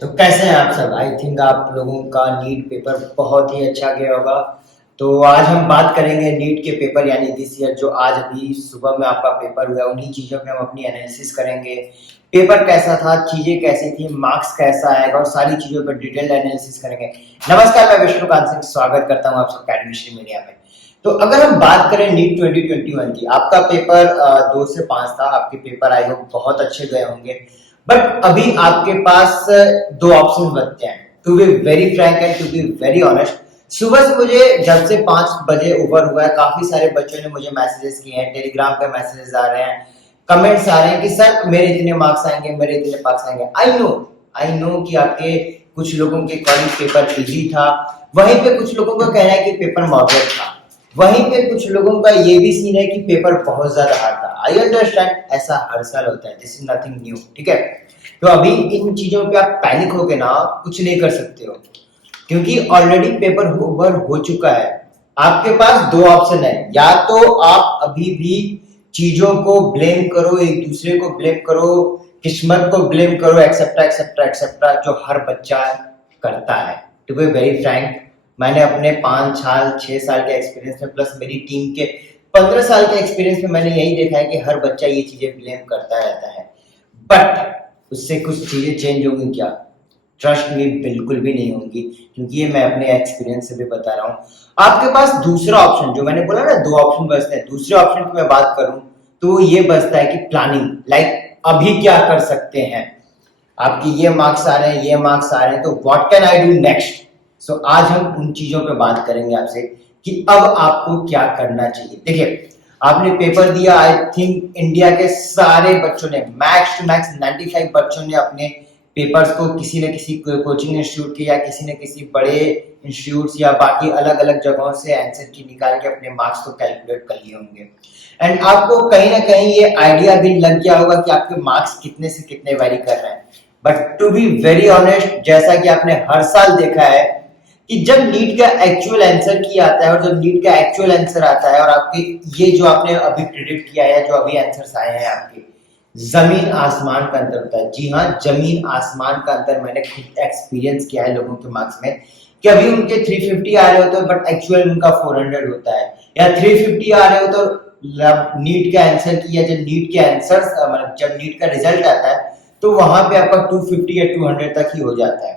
तो कैसे हैं आप सब? आई थिंक आप लोगों का नीट पेपर बहुत ही अच्छा गया होगा। तो आज हम बात करेंगे नीट के पेपर यानी दिस ईयर जो आज अभी सुबह में आपका पेपर हुआ, उन्हीं चीज़ों पे हम अपनी एनालिसिस करेंगे। पेपर कैसा था, चीज़ें कैसी थी, मार्क्स कैसा आएगा और सारी चीज़ों पर डिटेल एनालिसिस करेंगे। नमस्कार, मैं विष्णुकांत सिंह स्वागत करता हूँ आप सबका एडमिशन मीडिया में। तो अगर हम बात करें नीट 2021 की, आपका पेपर 2 से 5 था। आपके पेपर आई होप बहुत अच्छे गए होंगे। बट अभी आपके पास दो ऑप्शन बचते हैं। To be very frank and to be very honest, सुबह से मुझे जब से 5 बजे ओवर हुआ है, काफी सारे बच्चों ने मुझे मैसेजेस किए हैं, टेलीग्राम पे मैसेजेस आ रहे हैं, कमेंट्स आ रहे हैं कि सर मेरे इतने मार्क्स आएंगे, मेरे इतने मार्क्स आएंगे। आई नो कि आपके कुछ लोगों के कॉलेज पेपर इजी था, वहीं पे कुछ लोगों का कहना है कि पेपर मॉडरेट था, वहीं पे कुछ लोगों का ये भी सीन है कि पेपर बहुत ज्यादा हार्ड था। आई अंडरस्टैंड, ऐसा हर साल होता है, दिस इज नथिंग न्यू, ठीक है। तो अभी इन चीजों पे आप पैनिक हो के ना कुछ नहीं कर सकते हो, क्योंकि ऑलरेडी पेपर ओवर हो चुका है। आपके पास दो ऑप्शन है, या तो आप अभी भी चीजों को ब्लेम करो, एक दूसरे को ब्लेम करो, किस्मत को ब्लेम करो, एक्सेप्ट्रा एक्सेप्ट्रा एक्सेप्ट्रा, जो हर बच्चा करता है। टू बी वेरी फ्रैंक, मैंने अपने 5 साल 6 साल के एक्सपीरियंस में प्लस मेरी टीम के 15 साल के एक्सपीरियंस में मैंने यही देखा है कि हर बच्चा ये चीजें ब्लेम करता रहता है। बट उससे कुछ चीजें चेंज होंगी क्या? ट्रस्ट में बिल्कुल भी नहीं होंगी, क्योंकि ये मैं अपने एक्सपीरियंस से भी बता रहा हूँ। आपके पास दूसरा ऑप्शन, जो मैंने बोला ना दो ऑप्शन बचते हैं, दूसरे ऑप्शन की मैं बात करूं तो ये बचता है कि प्लानिंग, लाइक अभी क्या कर सकते हैं। आपके ये मार्क्स आ रहे हैं, ये मार्क्स आ रहे हैं, तो what can I do next. So आज हम उन चीजों पे बात करेंगे आपसे कि अब आपको क्या करना चाहिए। देखिए, आपने पेपर दिया, आई थिंक इंडिया के सारे बच्चों ने, मैक्स टू मैक्स 95 बच्चों ने अपने पेपर्स को किसी न किसी कोचिंग इंस्टीट्यूट के या किसी न किसी बड़े इंस्टीट्यूट या बाकी अलग अलग जगहों से आंसर की निकाल के अपने मार्क्स को कैलकुलेट कर लिए होंगे। एंड आपको कहीं ना कहीं ये आइडिया भी लग गया होगा कि आपके मार्क्स कितने से कितने वेरी कर रहे हैं। But to be very honest, जैसा कि आपने हर साल देखा है कि जब नीट का एक्चुअल आंसर की आता है और जब नीट का एक्चुअल आंसर आता है और आपके ये जो आपने अभी प्रिडिक्ट किया है, जो अभी आंसर्स आए हैं आपके, जमीन आसमान का अंतर होता है। जी हाँ, जमीन आसमान का अंतर मैंने खुद एक्सपीरियंस किया है लोगों के मार्क्स में, कि अभी उनके 350 आ रहे होते हैं बट एक्चुअल उनका 400 होता है, या 350 आ रहे हो तो नीट के आंसर की, या जब नीट के आंसर मतलब जब नीट का रिजल्ट आता है तो वहां पे आपका 250 या 200 तक ही हो जाता है।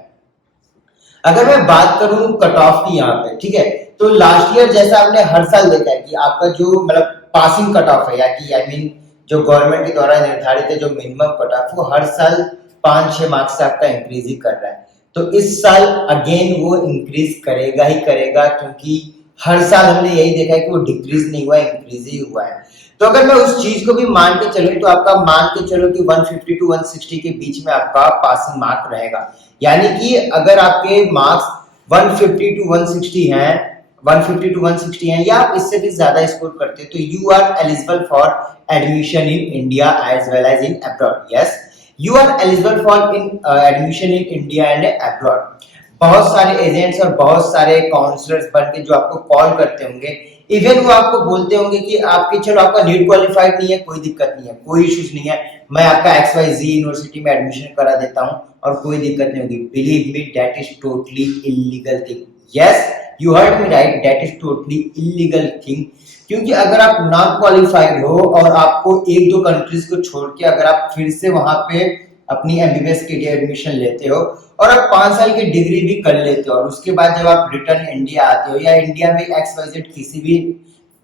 अगर मैं बात करूं कट ऑफ की यहाँ पे, ठीक है, तो लास्ट ईयर जैसा आपने हर साल देखा है कि आपका जो मतलब पासिंग कट ऑफ है, या कि आई मीन जो गवर्नमेंट के द्वारा निर्धारित है जो मिनिमम कट ऑफ, वो हर साल 5-6 मार्क्स से आपका इंक्रीज ही कर रहा है। तो इस साल अगेन वो इंक्रीज करेगा ही करेगा, क्योंकि हर साल हमने यही देखा है कि वो डिक्रीज नहीं हुआ, इंक्रीज ही हुआ है। तो अगर मैं उस चीज को भी मान के चलूं तो आपका मान के चलो कि 150 टू 160 के बीच में आपका पासिंग मार्क रहेगा। यानी कि अगर आपके मार्क्स 150 टू 160 हैं, 150 टू 160 हैं, या आप इससे भी ज्यादा स्कोर करते हैं, तो you are eligible for admission in India as well as in abroad. Yes, you are eligible for in admission in India and abroad. बहुत सारे एजेंट्स और बहुत सारे काउंसलर्स बन के जो आपको कॉल करते होंगे, इवन वो आपको बोलते होंगे कि आपके, चलो आपका नीट क्वालिफाइड नहीं है, कोई दिक्कत नहीं है, कोई इश्यूज नहीं है, मैं आपका XYZ यूनिवर्सिटी में एडमिशन करा देता हूं और कोई दिक्कत नहीं होगी। Believe me, that is totally illegal thing. Yes, you heard me right, that is totally illegal thing. क्योंकि अगर आप नॉन क्वालिफाइड हो और आपको एक दो कंट्रीज को छोड़ के अगर आप फिर से वहां पे अपनी MBBS के लिए एडमिशन लेते हो और आप 5 साल की डिग्री भी कर लेते हो, और उसके बाद जब आप रिटर्न इंडिया आते हो या इंडिया में XYZ किसी भी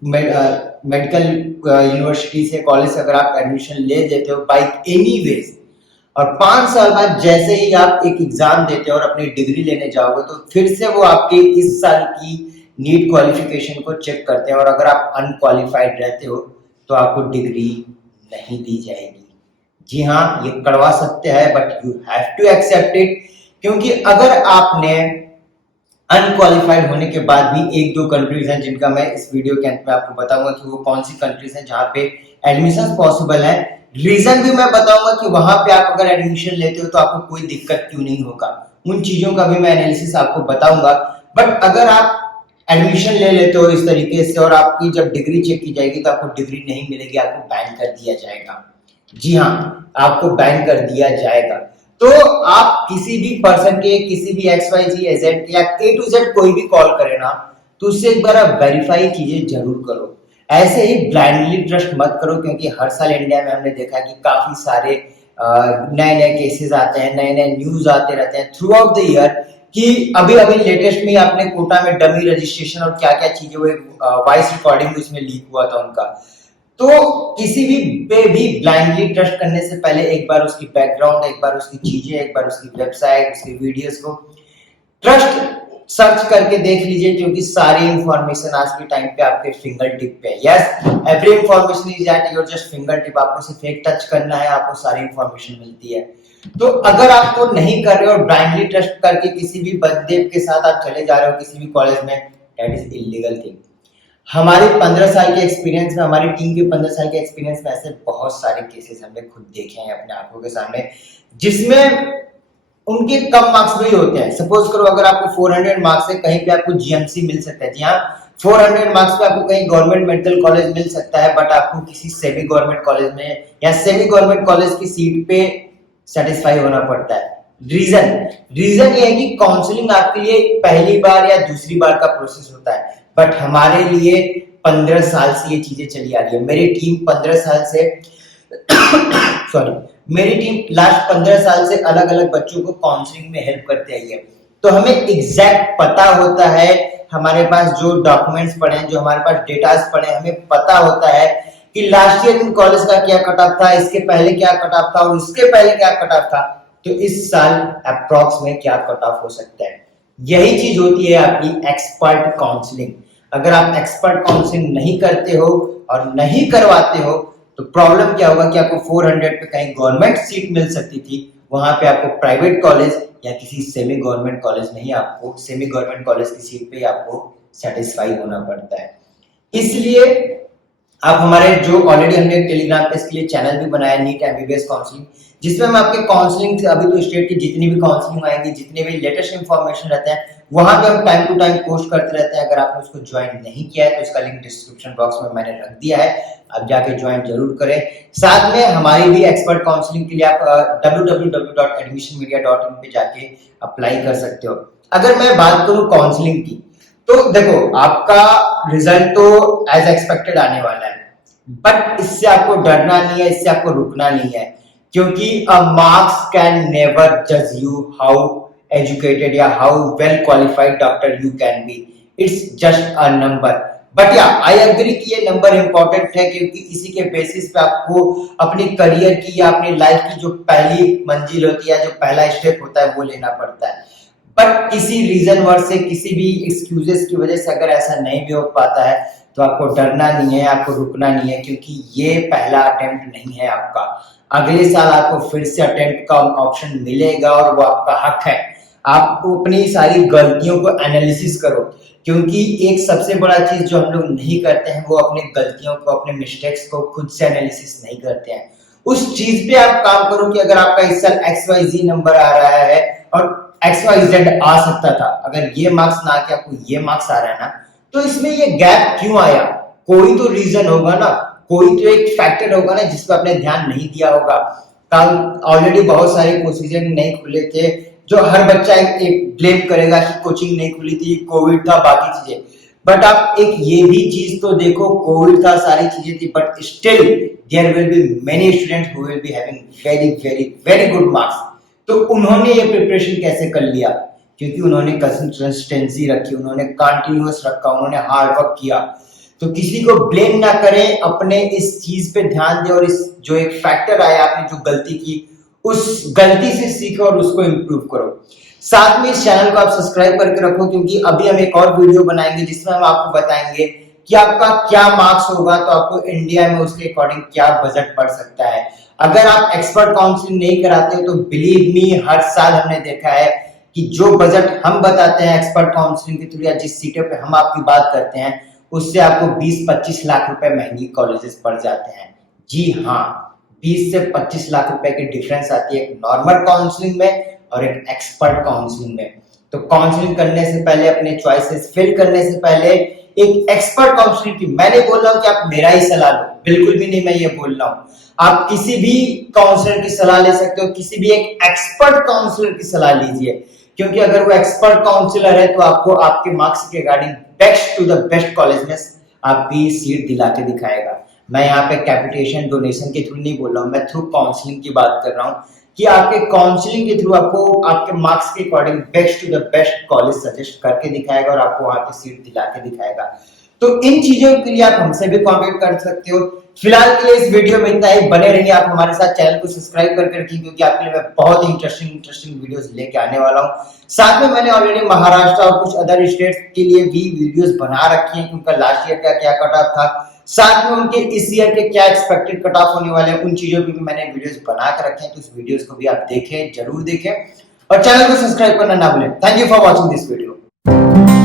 मेडिकल यूनिवर्सिटी से, कॉलेज से अगर आप एडमिशन ले देते हो बाय एनी वेज, और 5 साल बाद जैसे ही आप एक एग्जाम देते हो और अपनी डिग्री लेने जाओगे, तो फिर से वो आपके इस साल की नीट क्वालिफिकेशन को चेक करते हैं, और अगर आप अनक्वालिफाइड रहते हो तो आपको डिग्री नहीं दी जाएगी। जी हाँ, ये करवा सकते हैं but you have to accept it, क्योंकि अगर आपने अनक्वालिफाइड होने के बाद भी एक दो कंट्रीज हैं जिनका मैं इस वीडियो के अंत में आपको बताऊंगा कि वो कौन सी कंट्रीज हैं जहां पे एडमिशन पॉसिबल है। रीजन भी मैं बताऊंगा कि वहां पे आप अगर एडमिशन लेते हो तो आपको कोई दिक्कत क्यों नहीं होगा, उन चीजों का भी मैं एनालिसिस आपको बताऊंगा। बट अगर आप एडमिशन ले लेते हो इस तरीके से और आपकी जब डिग्री चेक की जाएगी तो आपको डिग्री नहीं मिलेगी, आपको बैन कर दिया जाएगा। जी हाँ, आपको बैन कर दिया जाएगा। तो आप किसी भी पर्सन के, किसी भी XYZ या A to Z कोई भी कॉल करे ना, तो उससे एक बार आप वेरीफाई चीजें जरूर करो। ऐसे ही ब्लाइंडली ट्रस्ट मत करो, क्योंकि हर साल इंडिया में हमने देखा कि काफी सारे नए नए केसेस आते हैं, नए नए न्यूज आते रहते हैं थ्रू आउट द ईयर, कि अभी अभी लेटेस्ट में आपने कोटा में डमी रजिस्ट्रेशन और क्या क्या चीजें, वो वॉइस रिकॉर्डिंग उसमें लीक हुआ था उनका। तो किसी भी पे भी ब्लाइंडली ट्रस्ट करने से पहले एक बार उसकी बैकग्राउंड, एक बार उसकी चीजें, एक बार उसकी वेबसाइट, उसकी वीडियोस को ट्रस्ट सर्च करके देख लीजिए, क्योंकि सारी इंफॉर्मेशन आज के टाइम पे आपके फिंगर टिप पे है। Yes, every information is at your just finger tip. आपको सिर्फ एक टच करना है, आपको सारी इंफॉर्मेशन मिलती है। तो अगर आपको नहीं कर रहे हो और ब्लाइंडली ट्रस्ट करके किसी भी बंदे के साथ आप चले जा रहे हो किसी भी कॉलेज में, दैट इज इलीगल थिंग। हमारे 15 साल के एक्सपीरियंस में, हमारी टीम के 15 साल के एक्सपीरियंस में ऐसे बहुत सारे केसेस हमने खुद देखे हैं अपने आंखों के सामने, जिसमें उनके कम मार्क्स भी होते हैं। सपोज करो अगर आपको 400 मार्क्स है, कहीं पे आपको जीएमसी मिल सकता है। जी हाँ, 400 मार्क्स पे आपको कहीं गवर्नमेंट मेडिकल कॉलेज मिल सकता है, बट आपको किसी सेमी गवर्नमेंट कॉलेज में या सेमी गवर्नमेंट कॉलेज की सीट पे सेटिस्फाई होना पड़ता है। रीजन रीजन ये है कि काउंसलिंग आपके लिए पहली बार या दूसरी बार का प्रोसेस होता है, बट हमारे लिए 15 साल से ये चीजें चली आ रही है। मेरी टीम 15 साल से सॉरी, मेरी टीम लास्ट 15 साल से अलग अलग बच्चों को काउंसलिंग में हेल्प करते आई है। तो हमें एग्जैक्ट पता होता है, हमारे पास जो डॉक्यूमेंट्स पड़े हैं, जो हमारे पास डेटास पड़े हैं, हमें पता होता है कि लास्ट ईयर इन कॉलेज का क्या कट ऑफ था, इसके पहले क्या कट ऑफ था और उसके पहले क्या कट ऑफ था, तो इस साल अप्रॉक्स में क्या कट ऑफ हो सकता है। यही चीज होती है आपकी एक्सपर्ट काउंसलिंग। अगर आप एक्सपर्ट काउंसलिंग नहीं करते हो और नहीं करवाते हो, तो प्रॉब्लम क्या होगा कि आपको 400 पे कहीं गवर्नमेंट सीट मिल सकती थी, वहां पे आपको प्राइवेट कॉलेज या किसी सेमी गवर्नमेंट कॉलेज में ही, आपको सेमी गवर्नमेंट कॉलेज की सीट पे आपको सेटिस्फाई होना पड़ता है। इसलिए आप हमारे जो ऑलरेडी हमने टेलीग्राम पे इसके लिए चैनल भी बनाया, नीट एमबीबीएस काउंसलिंग, जिसमें हम आपके काउंसलिंग से अभी तो स्टेट की जितनी भी काउंसलिंग आएंगी, जितने भी लेटेस्ट इंफॉर्मेशन रहते हैं, वहां पे हम टाइम टू टाइम पोस्ट करते रहते हैं। अगर आपने उसको ज्वाइन नहीं किया है तो इसका लिंक डिस्क्रिप्शन बॉक्स में मैंने रख दिया है, आप जाके ज्वाइन जरूर करें। साथ में हमारी भी एक्सपर्ट काउंसलिंग के लिए आप www.admissionmedia.in पे जाके अप्लाई कर सकते हो। अगर मैं बात करूं काउंसलिंग की, तो देखो आपका रिजल्ट तो एज एक्सपेक्टेड आने वाला है, बट इससे आपको डरना नहीं है, इससे आपको रुकना नहीं है, क्योंकि मार्क्स कैन नेवर जज यू हाउ एजुकेटेड या how well qualified doctor you can be. It's just a number. But या आई एग्री कि ये नंबर इंपॉर्टेंट है, क्योंकि इसी के बेसिस पे आपको अपनी करियर की या अपनी लाइफ की जो पहली मंजिल होती है, जो पहला स्टेप होता है, वो लेना पड़ता है। बट किसी रीजन वर्ड से, किसी भी एक्सक्यूजेस की वजह से अगर ऐसा नहीं भी हो पाता है, तो आपको डरना नहीं है, आपको रुकना नहीं है, क्योंकि ये पहला अटेम्प्ट नहीं है आपका। अगले साल आपको फिर से अटेम्प्ट का ऑप्शन मिलेगा और वो आपका हक है। आप अपनी सारी गलतियों को एनालिसिस करो, क्योंकि एक सबसे बड़ा चीज जो हम लोग नहीं करते हैं, वो अपनी गलतियों को, अपने मिस्टेक्स को खुद से एनालिसिस नहीं करते हैं। उस चीज पे आप काम करो कि अगर आपका इस साल XYZ नंबर आ रहा है और XYZ आ सकता था, अगर ये मार्क्स ना आके आपको ये मार्क्स आ रहा है ना, तो इसमें ये गैप क्यों आया? कोई तो रीजन होगा ना, कोई तो एक फैक्टर होगा ना जिस पर आपने ध्यान नहीं दिया होगा। कल ऑलरेडी बहुत सारे कोचिंग नहीं खुले थे, जो हर बच्चा एक ब्लेम करेगा कि कोचिंग नहीं खुली थी, कोविड था, बाकी चीजें। बट आप एक ये भी चीज तो देखो, कोविड था, सारी चीजें थी, but still there will be many students who will be having very very very good marks. तो उन्होंने ये प्रिपरेशन कैसे कर लिया? क्योंकि उन्होंने कंसिस्टेंसी रखी, उन्होंने कंटिन्यूअस रखा, उन्होंने हार्ड वर्क किया। तो किसी को ब्लेम ना करें, अपने इस चीज पे ध्यान दें और इस जो एक फैक्टर आया, आपने जो गलती की, उस गलती से सीखो और उसको इम्प्रूव करो। साथ में इस चैनल को आप सब्सक्राइब करके रखो, क्योंकि अभी हम एक और वीडियो बनाएंगे जिसमें हम आपको बताएंगे कि आपका क्या मार्क्स होगा, तो आपको इंडिया में उसके अकॉर्डिंग क्या बजट पड़ सकता है। अगर आप एक्सपर्ट काउंसलिंग नहीं कराते हो, तो बिलीव मी, हर साल हमने देखा है कि जो बजट हम बताते हैं एक्सपर्ट काउंसलिंग के थ्रू या जिस सीटों पे हम आपकी बात करते हैं, उससे आपको 20-25 लाख रुपए महंगी कॉलेजेस पड़ जाते हैं। जी हाँ, 20 से 25 लाख रुपए की डिफरेंस आती है एक नॉर्मल काउंसलिंग में और एक एक्सपर्ट काउंसलिंग में। तो काउंसलिंग करने से पहले, अपने चॉइसेस फिल करने से पहले एक एक्सपर्ट काउंसलिंग की, मैं नहीं बोल रहा हूं कि आप मेरा ही सलाह लो, बिल्कुल भी नहीं मैं ये बोल रहा हूं। आप किसी भी काउंसलर की सलाह ले सकते हो, किसी भी एक एक्सपर्ट काउंसलर की सलाह लीजिए, क्योंकि अगर वो एक्सपर्ट काउंसलर है तो आपको आपके मार्क्स के regarding best to the best college में आपकी सीट दिला के दिखाएगा। मैं यहाँ पे कैपिटेशन डोनेशन के थ्रू नहीं बोल रहा हूँ, मैं थ्रू काउंसलिंग की बात कर रहा हूँ कि आपके काउंसलिंग के थ्रू आपको आपके मार्क्स के according best to the best college suggest करके दिखाएगा और आपको वहां पे सीट दिला के दिखाएगा। तो इन चीजों के लिए आप हमसे भी कांटेक्ट कर सकते हो। फिलहाल के लिए इस वीडियो में इतना ही, बने रहिए आप हमारे साथ, चैनल को सब्सक्राइब करके रखिए क्योंकि आपके लिए मैं बहुत ही इंटरेस्टिंग वीडियोस लेके आने वाला हूँ। साथ में मैंने ऑलरेडी महाराष्ट्र और कुछ अदर स्टेट्स के लिए भी वीडियोस बना रखी हैं, उनका लास्ट ईयर का क्या कट ऑफ था, साथ में उनके इस ईयर के क्या एक्सपेक्टेड कट ऑफ होने वाले हैं, उन चीजों की भी मैंने वीडियोस बना कर रखे हैं। तो इस वीडियोस को भी आप देखें, जरूर देखें और चैनल को सब्सक्राइब करना ना भूलें। Thank you for watching this video.